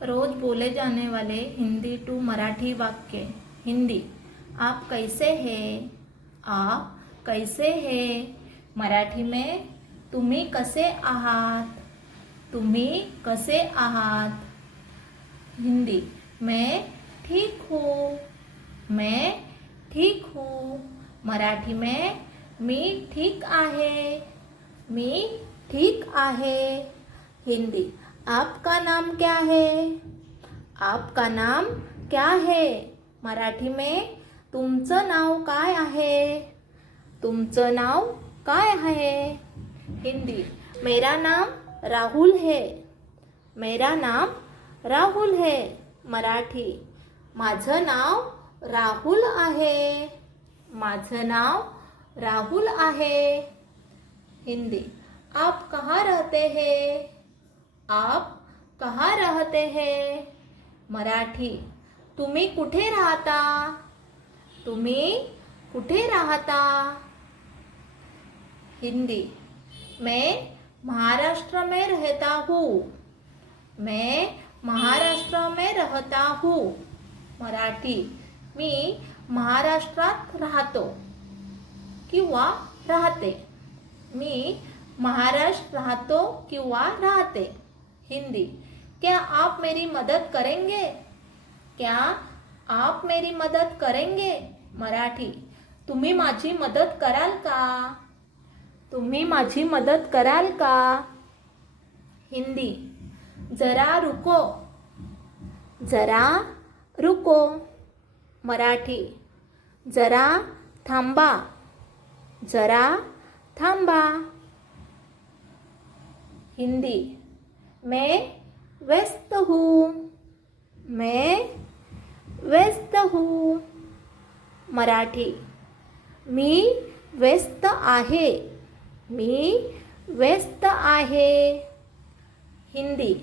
रोज बोले जाने वाले हिंदी टू मराठी वाक्य। हिंदी। आप कैसे हैं? आप कैसे हैं? मराठी में तुम्ही कसे आहात? तुम्ही कसे आहात? हिंदी। मैं ठीक हूँ। मैं ठीक हूँ। मराठी में मी ठीक आहे। मी ठीक आहे। हिंदी। आपका नाम क्या है? आपका नाम क्या है? मराठी में तुमचं नाव काय आहे? तुमचं नाव काय आहे? हिंदी। मेरा नाम राहुल है। मेरा नाम राहुल है। मराठी। माझं नाव राहुल आहे। माझं नाव राहुल आहे। हिंदी। आप कहाँ रहते हैं? आप कहाँ रहते हैं? मराठी। तुम्ही कुठे राहता? तुम्ही कुठे राहता? हिंदी। मैं महाराष्ट्र में रहता हूँ। मैं महाराष्ट्र में रहता हूँ। मराठी। मी महाराष्ट्रात राहतो किंवा राहते। मी महाराष्ट्र राहतो किंवा राहते। हिंदी। क्या आप मेरी मदद करेंगे? क्या आप मेरी मदद करेंगे? मराठी। तुम्ही माझी मदत कराल का? तुम्ही माझी मदत कराल का? हिंदी। जरा रुको। जरा रुको। मराठी। जरा थांबा। जरा थांबा। हिंदी। मैं व्यस्त हूँ। मैं व्यस्त हूँ। मराठी। मी व्यस्त आहे। मी व्यस्त आहे। हिंदी।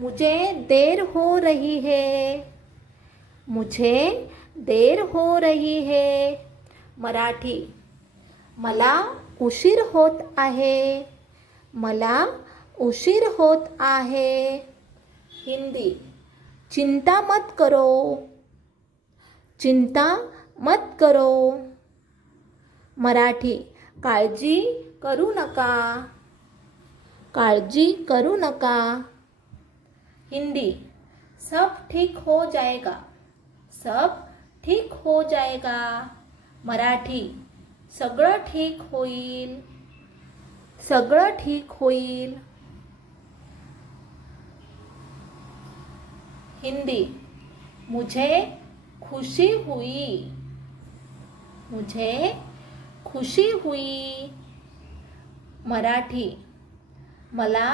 मुझे देर हो रही है। मुझे देर हो रही है। मराठी। मला उशीर होत आहे। मला उशीर होत आहे। हिंदी। चिंता मत करो। चिंता मत करो। मराठी। काळजी करू नका। काळजी करू नका। हिंदी। सब ठीक हो जाएगा। सब ठीक हो जाएगा। मराठी। सगळं ठीक होईल। सगळं ठीक होईल। हिंदी। मुझे खुशी हुई। मुझे खुशी हुई। मराठी। मला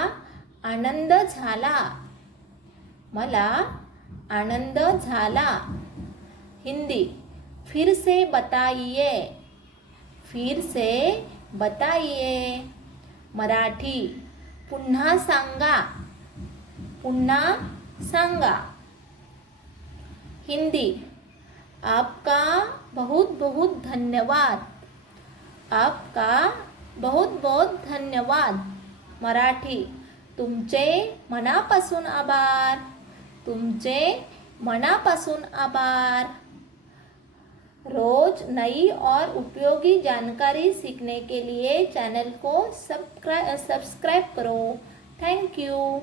आनंद झाला। मला आनंद झाला। हिंदी। फिर से बताइए। फिर से बताइए। मराठी। पुन्हा सांगा। पुन्हा सांगा। हिंदी। आपका बहुत बहुत धन्यवाद। आपका बहुत बहुत धन्यवाद। मराठी। तुमचे मनापासून आभार। तुमचे मनापासून आभार। रोज नई और उपयोगी जानकारी सीखने के लिए चैनल को सब्सक्राइब करो। Thank you.